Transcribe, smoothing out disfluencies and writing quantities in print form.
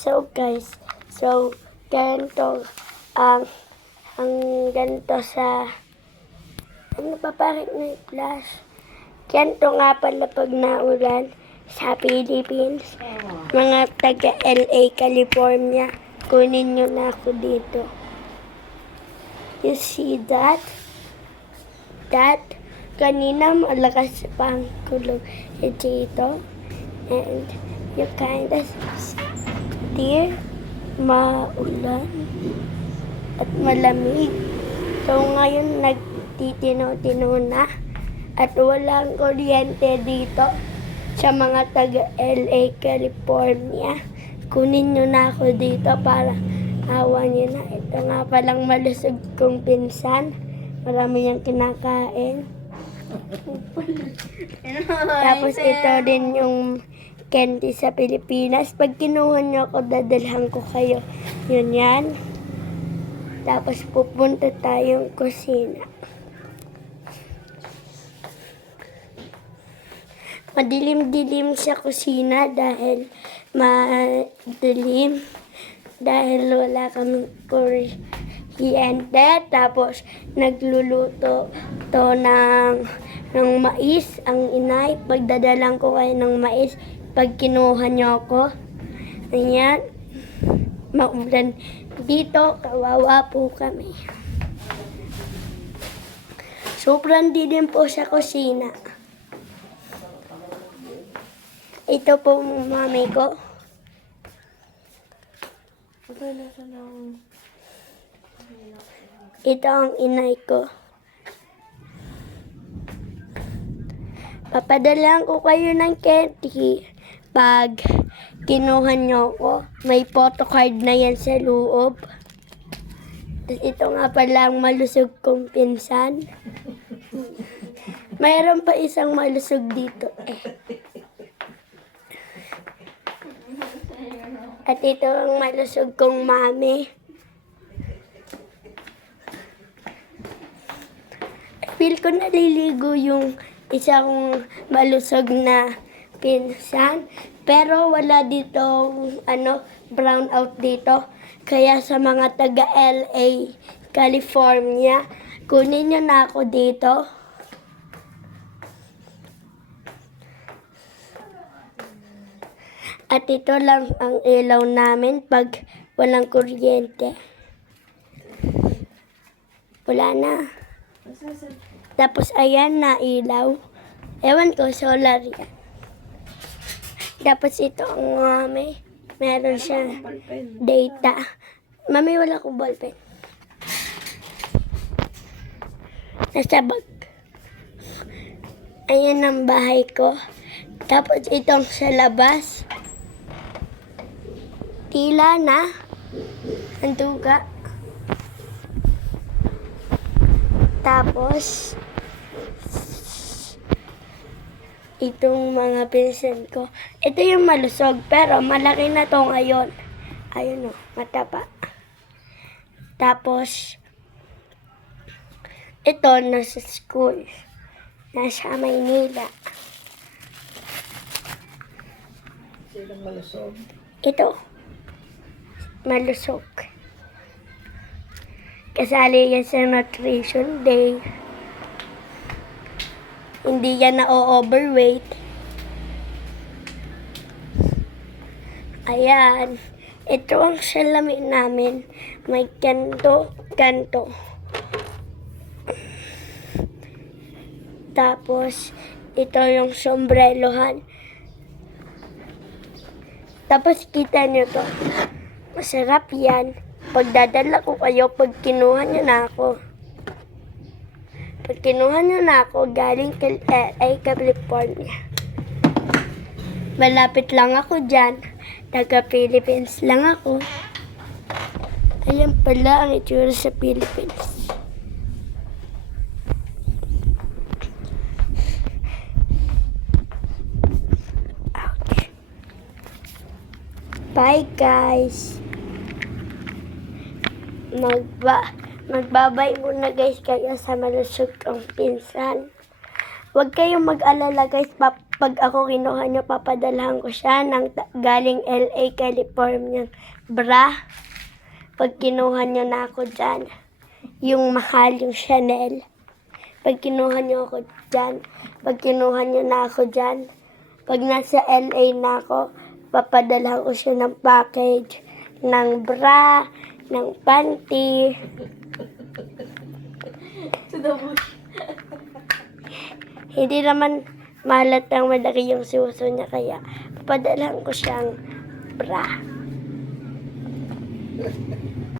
So guys, ganito ang ganito sa ano pa parang may flash. Ganito nga pala pag naulan sa Philippines. Mga taga LA, California, kunin nyo na ako dito. You see that? Kanina malakas pa ang kulog dito. And you kind of see maulan at malamig. So ngayon nagtitino-tino na at walang kuryente dito sa mga taga LA, California. Kunin nyo na ako dito para awa nyo na. Ito nga palang malusog kong pinsan. Marami niyang kinakain. Tapos ito din yung candy sa Pilipinas. Pag kinuha nyo ako, dadalhan ko kayo. Yun yan. Tapos pupunta tayong kusina. Madilim-dilim sa kusina dahil madilim. Dahil wala kaming kuryente. Tapos nagluluto to ng mais. Ang inay, pagdadalang ko kayo ng mais. Pag kinuha nyo ako, ayan, maulan dito, kawawa po kami. Sobrang dilim po sa kusina. Ito po ang mami ko. Ito ang inay ko. Papadalang ko kayo ng candy. Pag kinuha nyo ko, may photocard na yan sa loob. Tapos ito nga pala ang malusog kong pinsan. Mayroon pa isang malusog dito At ito ang malusog kong mami. Feel ko naliligo yung isang malusog na pinsan. Pero wala dito brown out dito. Kaya sa mga taga LA, California, kunin nyo na ako dito. At ito lang ang ilaw namin pag walang kuryente. Wala na. Tapos ayan na ilaw. Ewan ko, solar yan. Tapos ito ang mami. Meron siyang data. Mami, wala akong ballpen. Nasa bag. Ayan ang bahay ko. Tapos itong sa labas. Tila na. Ang tuga. Tapos itong mga pinsan ko. Ito yung malusog, pero malaki na to ngayon. Ayun o, mataba. Tapos, ito nasa school. Nasa Maynila. Silang malusog. Ito, malusog. Kasali yan sa nutrition day. Hindi yan na-overweight. Ayan. Ito ang salamin namin. May kanto. Tapos, ito yung sombrerohan. Tapos, kita nyo to. Masarap yan. Pagdadala ko kayo, pag kinuha nyo na ako. Pag kinuha nyo na ako, galing LA, California. Malapit lang ako dyan. Taga Philippines lang ako. Ayan pala ang itsura sa Philippines. Ouch. Bye guys. Magbabay muna guys kayo sa malusog kong pinsan. Huwag kayong mag-alala guys. pag ako kinuha niyo, papadalhan ko siya ng galing LA, California bra. Pag kinuha niyo na ako dyan, yung mahal, yung Chanel. Pag kinuha niyo ako dyan, pag kinuha niyo na ako dyan, pag nasa LA na ako, papadalhan ko siya ng package, ng bra, ng panty. To the bush. Hindi naman mahalatang malaki yung suso niya, kaya papadalhan ko siyang bra.